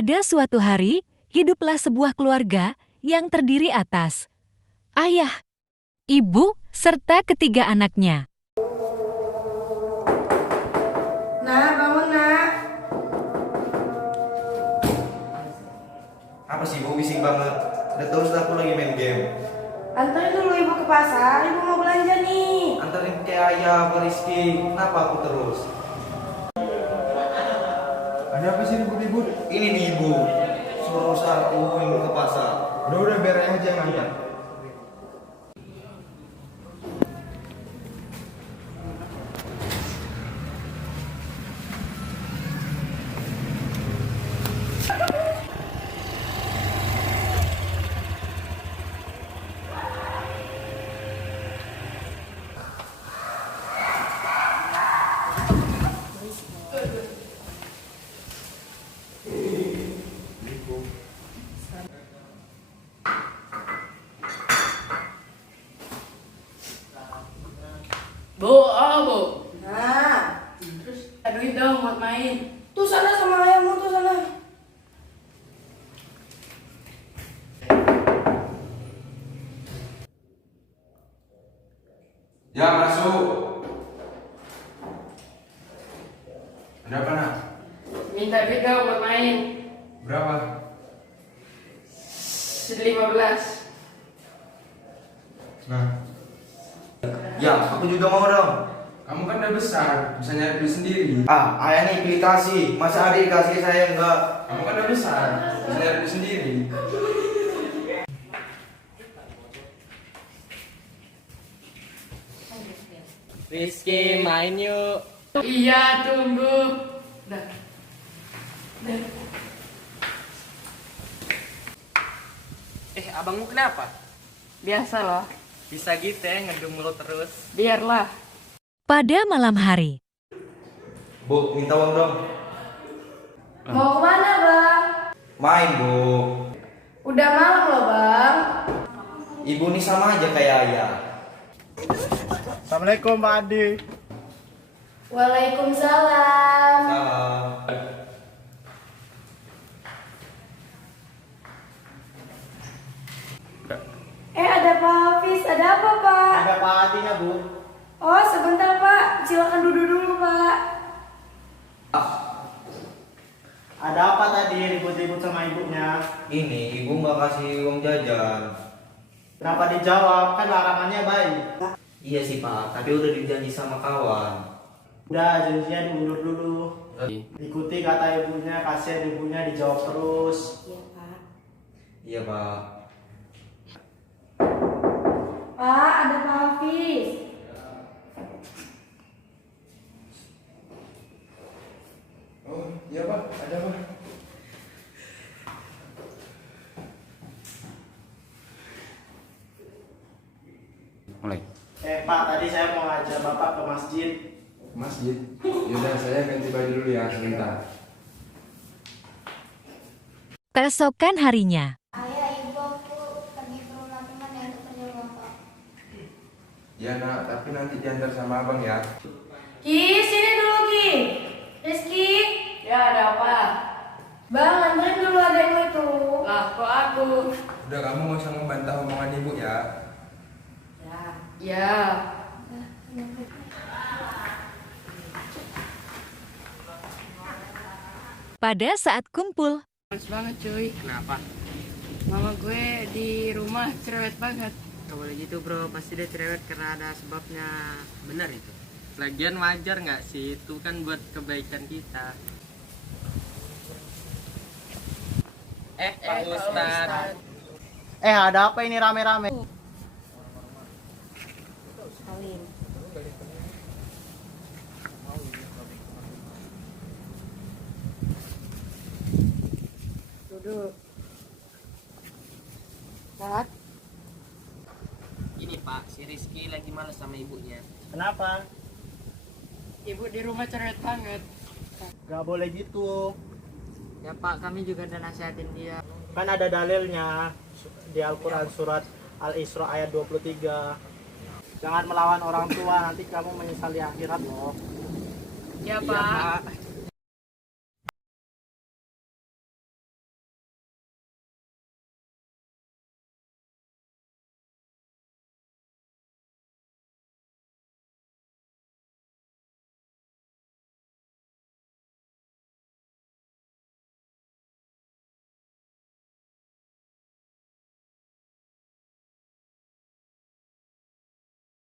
Pada suatu hari, hiduplah sebuah keluarga yang terdiri atas ayah, ibu, serta ketiga anaknya. Nak, bangun nak. Apa sih, Bu? Bising banget. Udah terus aku lagi main game. Anterin dulu ibu ke pasar, ibu mau belanja nih. Antarin ke ayah, ke Rizky. Kenapa aku terus? Ada apa sih ribut-ribut? Ini nih, Ibu. Suruh aku ke pasar. Udah biar ayah aja yang ngantar. Bu, Bu. Nah, Terus ada duit dong buat main. tuh sana sama ayahmu tuh sana. Ya, masuk. Ada apa, nak? Minta duit dong buat main. Berapa? 15. Nah, Ya, aku juga mau dong. kamu kan udah besar, bisa nyari duit sendiri. Ah, ayah nih pilih kasih. Masa adik kasih saya enggak? Kamu kan udah besar, bisa nyari duit sendiri. Rizky main yuk. Iya, tunggu. Dah. Abangmu kenapa? Biasa loh. Bisa gitu ya ngedum mulu terus. Biarlah. Pada malam hari, Bu, minta uang dong. Mau kemana bang? Main, Bu. Udah malam loh bang. Ibu nih sama aja kayak ayah. Assalamualaikum, Pak Adi. Waalaikumsalam. Salam. Ada Pak Hafiz, ada apa Pak? Ada Pak Adinya, Bu. Oh sebentar Pak, silakan duduk dulu Pak. Ada apa tadi ribut-ribut sama ibunya? Ini ibu nggak kasih uang jajan. Kenapa dijawab? Kan larangannya baik. Iya sih, Pak, tapi udah dijanji sama kawan. Udah, janjinya diundur dulu. Ikuti kata ibunya, kasihan ibunya dijawab terus. Iya Pak. Iya, Pak. Pak, ada Pak Hafiz. Oh, iya Pak, ada apa? Mulai. Pak, tadi saya mau ngajak Bapak ke masjid. Masjid. Yaudah, saya ganti baju dulu ya, sebentar. keesokan harinya, Ayah, ibu aku pergi ke rumah teman yang ketemu bapak. Ya nak, tapi nanti diantar sama abang ya. Ki, sini dulu Ki. Rizky. Ya, ada apa? Bang, anterin dulu adekmu itu. Lah, kok aku? Udah, kamu gak usah membantah omongan ibu ya. Ya. pada saat kumpul, Males banget cuy. Kenapa? Mama gue di rumah cerewet banget. Gak boleh gitu bro, pasti dia cerewet karena ada sebabnya. Benar itu. Lagian wajar nggak sih? Itu kan buat kebaikan kita. Pak Ustadz. Ada apa ini rame-rame? Duduk. Pak, Ini Pak, si Rizky lagi males sama ibunya. Kenapa? ibu di rumah cerewet banget. Gak boleh gitu. Ya Pak, kami juga udah nasihatin dia. Kan ada dalilnya di Al-Quran surat Al-Isra ayat 23. Jangan melawan orang tua, nanti kamu menyesal di akhirat loh. Ya, Pak.